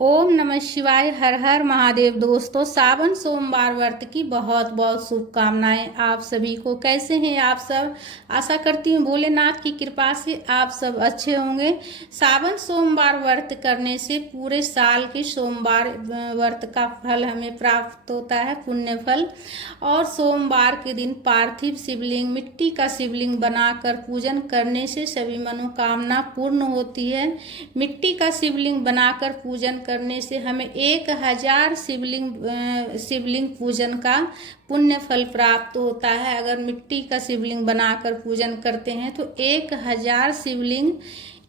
ओम नमः शिवाय। हर हर महादेव। दोस्तों, सावन सोमवार व्रत की बहुत बहुत शुभकामनाएं आप सभी को। कैसे हैं आप सब? आशा करती हूँ भोलेनाथ की कृपा से आप सब अच्छे होंगे। सावन सोमवार व्रत करने से पूरे साल के सोमवार व्रत का फल हमें प्राप्त होता है, पुण्य फल। और सोमवार के दिन पार्थिव शिवलिंग, मिट्टी का शिवलिंग बनाकर पूजन करने से सभी मनोकामना पूर्ण होती है। मिट्टी का शिवलिंग बनाकर पूजन करने से हमें 1000 शिवलिंग पूजन का पुण्य फल प्राप्त होता है। अगर मिट्टी का शिवलिंग बनाकर पूजन करते हैं तो 1000 शिवलिंग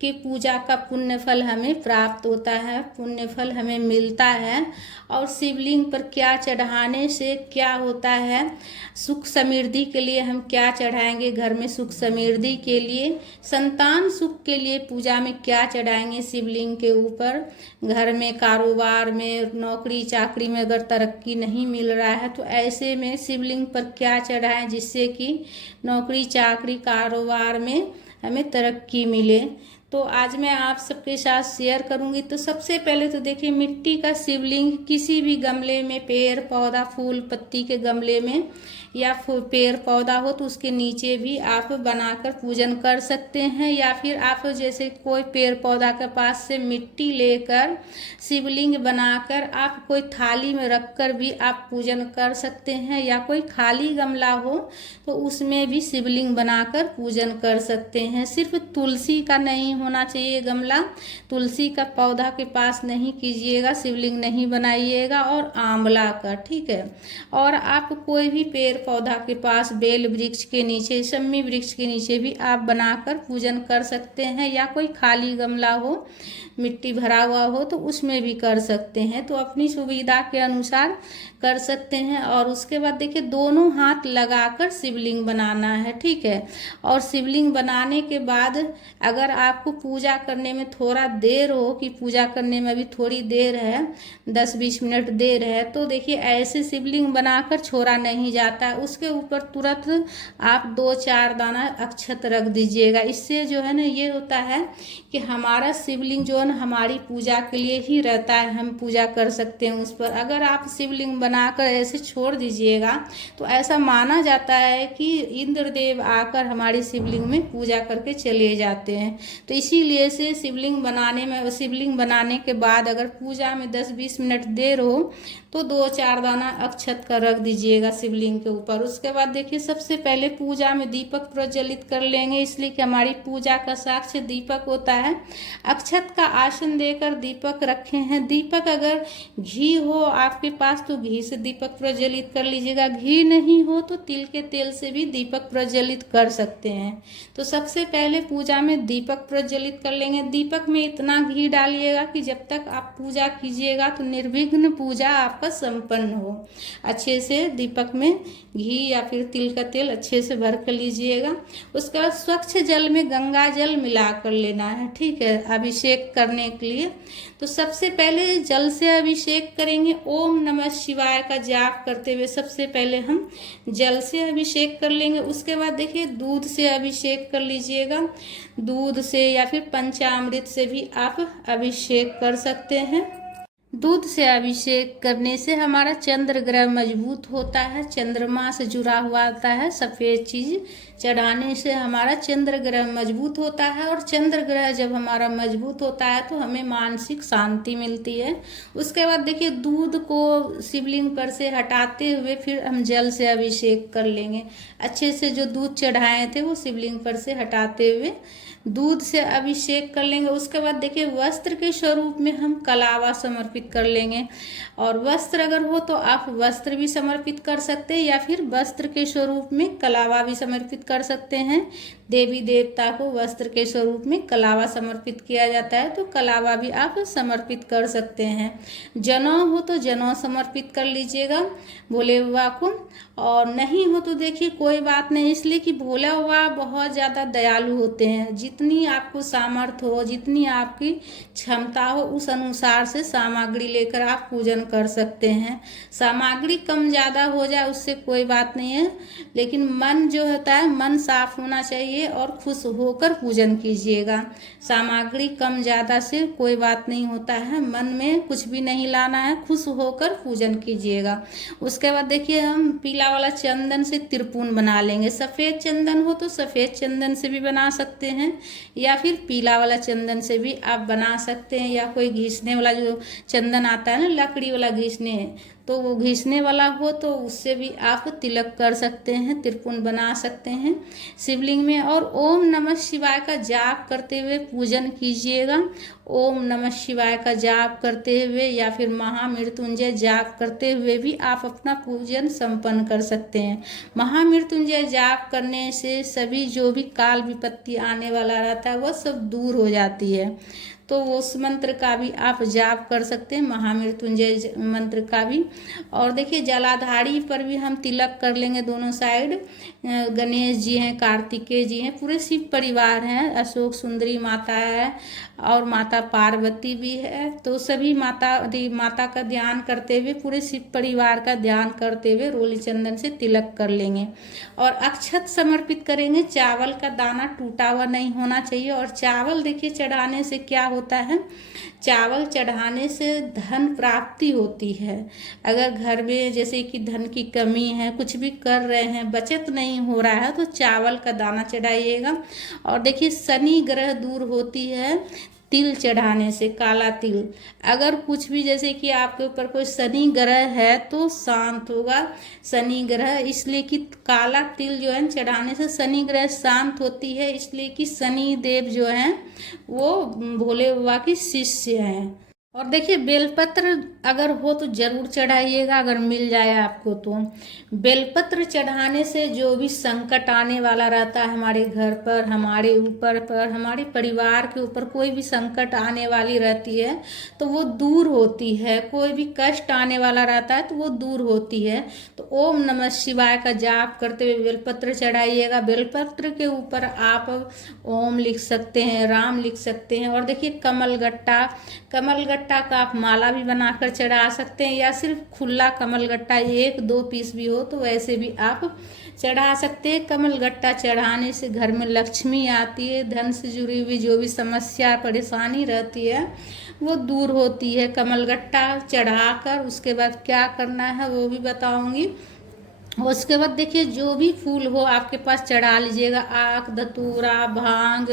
की पूजा का पुण्य फल हमें प्राप्त होता है, पुण्य फल हमें मिलता है। और शिवलिंग पर क्या चढ़ाने से क्या होता है? सुख समृद्धि के लिए हम क्या चढ़ाएंगे? घर में सुख समृद्धि के लिए, संतान सुख के लिए पूजा में क्या चढ़ाएंगे शिवलिंग के ऊपर? घर में, कारोबार में, नौकरी चाकरी में अगर तरक्की नहीं मिल रहा है तो ऐसे में शिवलिंग पर क्या चढ़ाएं जिससे कि नौकरी चाकरी कारोबार में हमें तरक्की मिले। तो आज मैं आप सबके साथ शेयर करूंगी। तो सबसे पहले तो देखिए, मिट्टी का शिवलिंग किसी भी गमले में, पेड़ पौधा फूल पत्ती के गमले में या पेड़ पौधा हो तो उसके नीचे भी आप बनाकर पूजन कर सकते हैं। या फिर आप जैसे कोई पेड़ पौधा के पास से मिट्टी लेकर शिवलिंग बनाकर आप कोई थाली में रखकर भी आप पूजन कर सकते हैं। या कोई खाली गमला हो तो उसमें भी शिवलिंग बनाकर पूजन कर सकते हैं। सिर्फ तुलसी का नहीं होना चाहिए गमला, तुलसी का पौधा के पास नहीं कीजिएगा, शिवलिंग नहीं बनाइएगा। और आंवला का, ठीक है। और आप कोई भी पेड़ पौधा के पास, बेल वृक्ष के नीचे, शमी वृक्ष के नीचे भी आप बनाकर पूजन कर सकते हैं। या कोई खाली गमला हो, मिट्टी भरा हुआ हो तो उसमें भी कर सकते हैं। तो अपनी सुविधा के अनुसार कर सकते हैं। और उसके बाद देखिए, दोनों हाथ लगाकर शिवलिंग बनाना है, ठीक है। और शिवलिंग बनाने के बाद अगर आपको पूजा करने में थोड़ा देर हो कि पूजा करने में अभी थोड़ी देर है, 10-20 मिनट देर है, तो देखिए ऐसे शिवलिंग बनाकर छोड़ा नहीं जाता है। उसके ऊपर तुरंत आप 2-4 दाना अक्षत रख दीजिएगा। इससे जो है ना, ये होता है कि हमारा शिवलिंग जो है ना हमारी पूजा के लिए ही रहता है, हम पूजा कर सकते हैं उस पर। अगर आप शिवलिंग बनाकर ऐसे छोड़ दीजिएगा तो ऐसा माना जाता है कि इंद्रदेव आकर हमारी शिवलिंग में पूजा करके चले जाते हैं। तो इसीलिए से शिवलिंग बनाने के बाद अगर पूजा में 10-20 मिनट देर हो तो 2-4 दाना अक्षत का रख दीजिएगा शिवलिंग के ऊपर। उसके बाद देखिए, सबसे पहले पूजा में दीपक प्रज्वलित कर लेंगे, इसलिए कि हमारी पूजा का साक्ष्य दीपक होता है। अक्षत का आसन देकर दीपक रखे हैं। दीपक अगर घी हो आपके पास तो घी से दीपक प्रज्वलित कर लीजिएगा, घी नहीं हो तो तिल के तेल से भी दीपक प्रज्वलित कर सकते हैं। तो सबसे पहले पूजा में दीपक प्रज्वलित कर लेंगे। दीपक में इतना घी डालिएगा कि जब तक आप पूजा कीजिएगा तो निर्विघ्न पूजा आपका संपन्न हो। अच्छे से दीपक में घी या फिर तिल का तेल अच्छे से भर कर लीजिएगा। उसके बाद स्वच्छ जल में गंगा जल मिला कर लेना है, ठीक है, अभिषेक करने के लिए। तो सबसे पहले जल से अभिषेक करेंगे। ओम नमः शिवाय का जाप करते हुए सबसे पहले हम जल से अभिषेक कर लेंगे। उसके बाद देखिए, दूध से अभिषेक कर लीजिएगा। दूध से या फिर पंचामृत से भी आप अभिषेक कर सकते हैं। दूध से अभिषेक करने से हमारा चंद्र ग्रह मजबूत होता है, चंद्रमा से जुड़ा हुआ होता है। सफ़ेद चीज चढ़ाने से हमारा चंद्र ग्रह मजबूत होता है। और चंद्र ग्रह जब हमारा मजबूत होता है तो हमें मानसिक शांति मिलती है। उसके बाद देखिए, दूध को शिवलिंग पर से हटाते हुए फिर हम जल से अभिषेक कर लेंगे। अच्छे से जो दूध चढ़ाए थे वो शिवलिंग पर से हटाते हुए दूध से अभिषेक कर लेंगे। उसके बाद देखिए, वस्त्र के स्वरूप में हम कलावा समर्पित कर लेंगे। और वस्त्र अगर हो तो आप वस्त्र भी समर्पित कर सकते हैं या फिर वस्त्र के स्वरूप में कलावा भी समर्पित कर सकते हैं। देवी देवता को वस्त्र के स्वरूप में कलावा समर्पित किया जाता है तो कलावा भी आप समर्पित कर सकते हैं। जनेऊ हो तो जनेऊ समर्पित कर लीजिएगा भोले बाबा को। और नहीं हो तो देखिए कोई बात नहीं, इसलिए कि भोले बाबा बहुत ज़्यादा दयालु होते हैं। जितनी आपको सामर्थ्य हो, जितनी आपकी क्षमता हो, उस अनुसार से सामग्री लेकर आप पूजन कर सकते हैं। सामग्री कम ज़्यादा हो जाए उससे कोई बात नहीं है, लेकिन मन जो होता है, मन साफ होना चाहिए। चाहिए और खुश होकर पूजन कीजिएगा। सामग्री कम ज़्यादा से कोई बात नहीं होता है, मन में कुछ भी नहीं लाना है, खुश होकर पूजन कीजिएगा। उसके बाद देखिए हम पीला वाला चंदन से त्रिपुन बना लेंगे। सफ़ेद चंदन हो तो सफ़ेद चंदन से भी बना सकते हैं, या फिर पीला वाला चंदन से भी आप बना सकते हैं, या कोई घिसने वाला जो चंदन आता है ना, लकड़ी वाला घिसने, तो वो घिसने वाला हो तो उससे भी आप तिलक कर सकते हैं, त्रिपुन बना सकते हैं शिवलिंग में। और ओम नमः शिवाय का जाप करते हुए पूजन कीजिएगा। ओम नमः शिवाय का जाप करते हुए या फिर महामृत्युंजय जाप करते हुए भी आप अपना पूजन संपन्न कर सकते हैं। महामृत्युंजय जाप करने से सभी जो भी काल विपत्ति आने वाला रहता है वह सब दूर हो जाती है, तो उस मंत्र का भी आप जाप कर सकते हैं, महामृत्युंजय मंत्र का भी। और देखिए जलाधारी पर भी हम तिलक कर लेंगे दोनों साइड। गणेश जी हैं, कार्तिकेय जी हैं, पूरे शिव परिवार हैं, अशोक सुंदरी माता है और माता पार्वती भी है, तो सभी माता का ध्यान करते हुए, पूरे शिव परिवार का ध्यान करते हुए रोली चंदन से तिलक कर लेंगे। और अक्षत समर्पित करेंगे। चावल का दाना टूटा हुआ नहीं होना चाहिए। और चावल देखिए चढ़ाने से क्या होता है, चावल चढ़ाने से धन प्राप्ति होती है। अगर घर में जैसे कि धन की कमी है, कुछ भी कर रहे हैं, बचत नहीं हो रहा है, तो चावल का दाना चढ़ाइएगा। और देखिए शनि ग्रह दूर होती है तिल चढ़ाने से, काला तिल। अगर कुछ भी जैसे कि आपके ऊपर कोई शनि ग्रह है तो शांत होगा शनि ग्रह, इसलिए कि काला तिल जो है चढ़ाने से शनि ग्रह शांत होती है, इसलिए कि शनि देव जो हैं वो भोले बाबा की शिष्य हैं। और देखिए बेलपत्र अगर हो तो जरूर चढ़ाइएगा, अगर मिल जाए आपको तो। बेलपत्र चढ़ाने से जो भी संकट आने वाला रहता है हमारे घर पर, हमारे ऊपर पर, हमारे परिवार के ऊपर कोई भी संकट आने वाली रहती है तो वो दूर होती है। कोई भी कष्ट आने वाला रहता है तो वो दूर होती है। तो ओम नमः शिवाय का जाप करते हुए बेलपत्र चढ़ाइएगा। बेलपत्र के ऊपर आप ओम लिख सकते हैं, राम लिख सकते हैं। और देखिए कमलगट्टा का आप माला भी बनाकर चढ़ा सकते हैं, या सिर्फ खुला कमलगट्टा 1-2 पीस भी हो तो वैसे भी आप चढ़ा सकते हैं। कमलगट्टा चढ़ाने से घर में लक्ष्मी आती है, धन से जुड़ी हुई जो भी समस्या परेशानी रहती है वो दूर होती है। कमलगट्टा चढ़ाकर उसके बाद क्या करना है वो भी बताऊंगी। उसके बाद देखिए जो भी फूल हो आपके पास चढ़ा लीजिएगा। आक, धतूरा, भांग,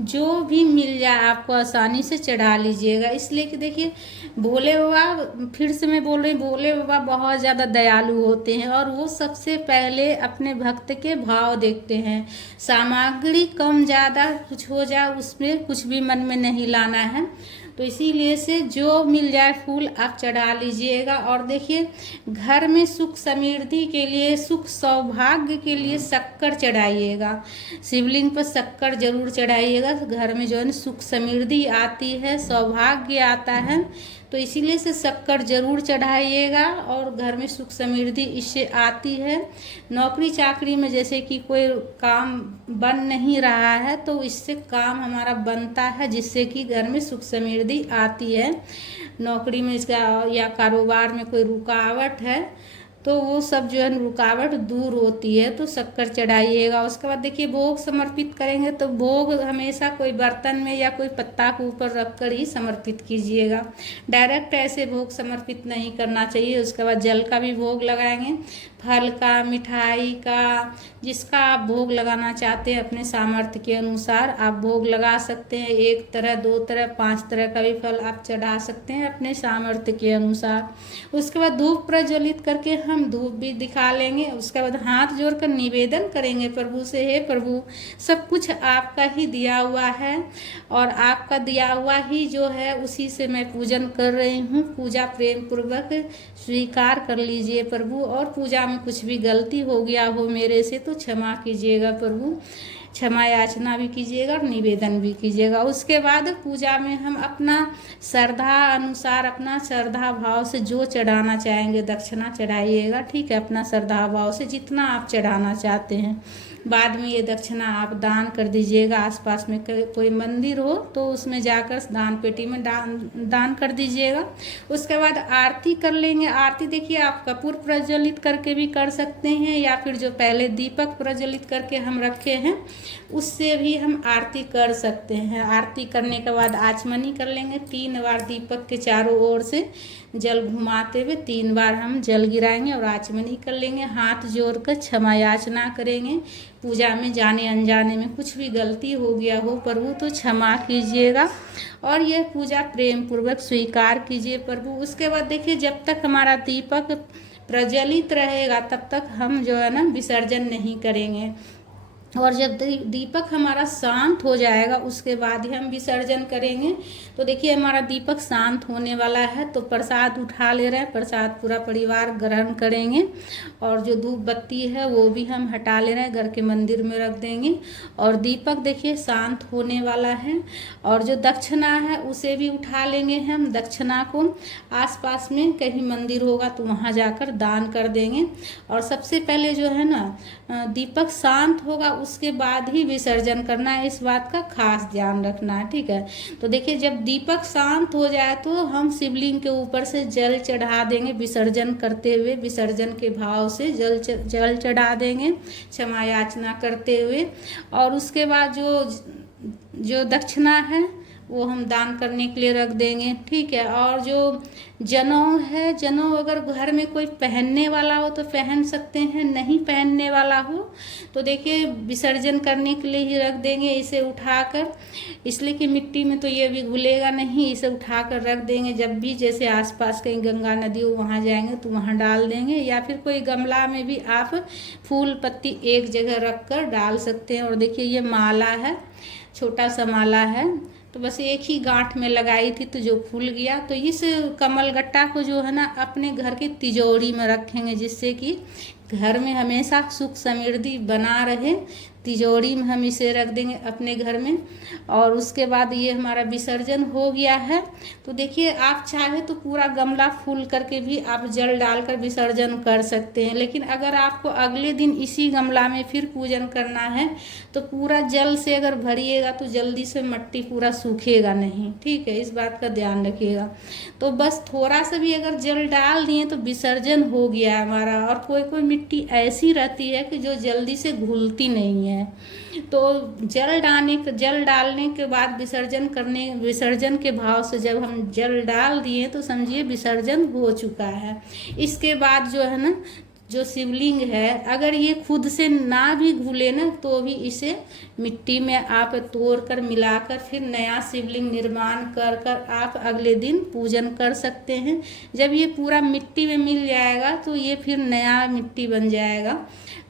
जो भी मिल जाए आपको आसानी से चढ़ा लीजिएगा। इसलिए कि देखिए भोले बाबा, फिर से मैं बोल रही हूँ, भोले बाबा बहुत ज़्यादा दयालु होते हैं और वो सबसे पहले अपने भक्त के भाव देखते हैं। सामग्री कम ज़्यादा कुछ हो जाए उसमें कुछ भी मन में नहीं लाना है, तो इसीलिए से जो मिल जाए फूल आप चढ़ा लीजिएगा। और देखिए घर में सुख समृद्धि के लिए, सुख सौभाग्य के लिए शक्कर चढ़ाइएगा। शिवलिंग पर शक्कर जरूर चढ़ाइएगा। घर में जो है सुख समृद्धि आती है, सौभाग्य आता है, तो इसीलिए से शक्कर जरूर चढ़ाइएगा। और घर में सुख समृद्धि इससे आती है। नौकरी चाकरी में जैसे कि कोई काम बन नहीं रहा है तो इससे काम हमारा बनता है, जिससे कि घर में सुख समृद्धि आती है। नौकरी में इसका या कारोबार में कोई रुकावट है तो वो सब जो है रुकावट दूर होती है, तो शक्कर चढ़ाइएगा। उसके बाद देखिए भोग समर्पित करेंगे तो भोग हमेशा कोई बर्तन में या कोई पत्ता के ऊपर रखकर ही समर्पित कीजिएगा। डायरेक्ट ऐसे भोग समर्पित नहीं करना चाहिए। उसके बाद जल का भी भोग लगाएंगे, फल का, मिठाई का, जिसका आप भोग लगाना चाहते हैं अपने सामर्थ्य के अनुसार आप भोग लगा सकते हैं। 1 तरह, 2 तरह, 5 तरह का भी फल आप चढ़ा सकते हैं अपने सामर्थ्य के अनुसार। उसके बाद धूप प्रज्वलित करके हम धूप भी दिखा लेंगे। उसके बाद हाथ जोड़कर निवेदन करेंगे प्रभु से, हे प्रभु सब कुछ आपका ही दिया हुआ है और आपका दिया हुआ ही जो है उसी से मैं पूजन कर रही हूँ। पूजा प्रेम पूर्वक स्वीकार कर लीजिए प्रभु। और पूजा में कुछ भी गलती हो गया हो मेरे से तो क्षमा कीजिएगा प्रभु। क्षमा याचना भी कीजिएगा और निवेदन भी कीजिएगा। उसके बाद पूजा में हम अपना श्रद्धा अनुसार, अपना श्रद्धा भाव से जो चढ़ाना चाहेंगे दक्षिणा चढ़ाइएगा, ठीक है, अपना श्रद्धा भाव से जितना आप चढ़ाना चाहते हैं। बाद में ये दक्षिणा आप दान कर दीजिएगा। आसपास में कोई मंदिर हो तो उसमें जाकर दान पेटी में दान कर दीजिएगा। उसके बाद आरती कर लेंगे। आरती देखिए आप कपूर प्रज्वलित करके भी कर सकते हैं, या फिर जो पहले दीपक प्रज्वलित करके हम रखे हैं उससे भी हम आरती कर सकते हैं। आरती करने के बाद आचमनी कर लेंगे। 3 बार दीपक के चारों ओर से जल घुमाते हुए 3 बार हम जल गिराएंगे और आचमनी कर लेंगे। हाथ जोड़कर क्षमा याचना करेंगे। पूजा में जाने अनजाने में कुछ भी गलती हो गया हो प्रभु तो क्षमा कीजिएगा, और यह पूजा प्रेम पूर्वक स्वीकार कीजिए प्रभु। उसके बाद देखिए जब तक हमारा दीपक प्रज्वलित रहेगा तब तक हम जो है ना विसर्जन नहीं करेंगे, और जब दीपक हमारा शांत हो जाएगा उसके बाद ही हम विसर्जन करेंगे। तो देखिए हमारा दीपक शांत होने वाला है, तो प्रसाद उठा ले रहे हैं। प्रसाद पूरा परिवार ग्रहण करेंगे, और जो धूप बत्ती है वो भी हम हटा ले रहे हैं, घर के मंदिर में रख देंगे। और दीपक देखिए शांत होने वाला है, और जो दक्षिणा है उसे भी उठा लेंगे हम। दक्षिणा को आसपास में कहीं मंदिर होगा तो वहाँ जाकर दान कर देंगे। और सबसे पहले जो है ना दीपक शांत होगा उसके बाद ही विसर्जन करना है, इस बात का खास ध्यान रखना है, ठीक है। तो देखिए जब दीपक शांत हो जाए तो हम शिवलिंग के ऊपर से जल चढ़ा देंगे। विसर्जन करते हुए विसर्जन के भाव से जल चढ़ा देंगे क्षमा याचना करते हुए। और उसके बाद जो दक्षिणा है वो हम दान करने के लिए रख देंगे, ठीक है। और जो जनेऊ है, जनेऊ अगर घर में कोई पहनने वाला हो तो पहन सकते हैं, नहीं पहनने वाला हो तो देखिए विसर्जन करने के लिए ही रख देंगे इसे उठाकर, इसलिए कि मिट्टी में तो ये भी घुलेगा नहीं। इसे उठाकर रख देंगे। जब भी जैसे आसपास कहीं गंगा नदी हो वहाँ जाएंगे तो वहाँ डाल देंगे, या फिर कोई गमला में भी आप फूल पत्ती एक जगह रख कर डाल सकते हैं। और देखिए ये माला है, छोटा सा माला है, तो बस एक ही गांठ में लगाई थी तो जो फूल गया। तो इस कमल गट्टा को जो है ना अपने घर की तिजोरी में रखेंगे, जिससे कि घर में हमेशा सुख समृद्धि बना रहे। तिजोरी में हम इसे रख देंगे अपने घर में। और उसके बाद ये हमारा विसर्जन हो गया है। तो देखिए आप चाहे तो पूरा गमला फुल करके भी आप जल डालकर विसर्जन कर सकते हैं, लेकिन अगर आपको अगले दिन इसी गमला में फिर पूजन करना है तो पूरा जल से अगर भरिएगा तो जल्दी से मिट्टी पूरा सूखेगा नहीं, ठीक है, इस बात का ध्यान रखिएगा। तो बस थोड़ा सा भी अगर जल डाल दिए तो विसर्जन हो गया हमारा। और कोई मिट्टी ऐसी रहती है कि जो जल्दी से घुलती नहीं है, तो जल डालने के बाद विसर्जन के भाव से जब हम जल डाल दिए तो समझिए विसर्जन हो चुका है। इसके बाद जो है ना जो शिवलिंग है अगर ये खुद से ना भी घुले ना तो भी इसे मिट्टी में आप तोड़ कर मिलाकर फिर नया शिवलिंग निर्माण कर कर आप अगले दिन पूजन कर सकते हैं। जब ये पूरा मिट्टी में मिल जाएगा तो ये फिर नया मिट्टी बन जाएगा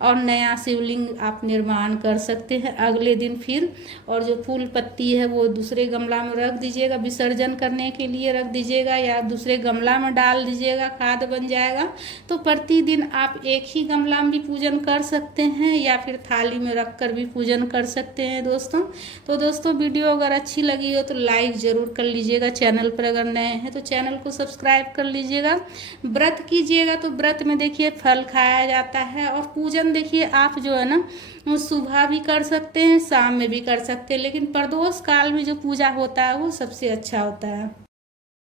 और नया शिवलिंग आप निर्माण कर सकते हैं अगले दिन फिर। और जो फूल पत्ती है वो दूसरे गमला में रख दीजिएगा, विसर्जन करने के लिए रख दीजिएगा, या दूसरे गमला में डाल दीजिएगा, खाद बन जाएगा। तो प्रतिदिन आप एक ही गमला में भी पूजन कर सकते हैं या फिर थाली में रख कर भी पूजन कर सकते हैं दोस्तों। तो दोस्तों वीडियो अगर अच्छी लगी हो तो लाइक ज़रूर कर लीजिएगा। चैनल पर अगर नए हैं तो चैनल को सब्सक्राइब कर लीजिएगा। व्रत कीजिएगा तो व्रत में देखिए फल खाया जाता है। और पूजन देखिए आप जो है ना सुबह भी कर सकते हैं, शाम में भी कर सकते हैं, लेकिन प्रदोष काल में जो पूजा होता है वो सबसे अच्छा होता है।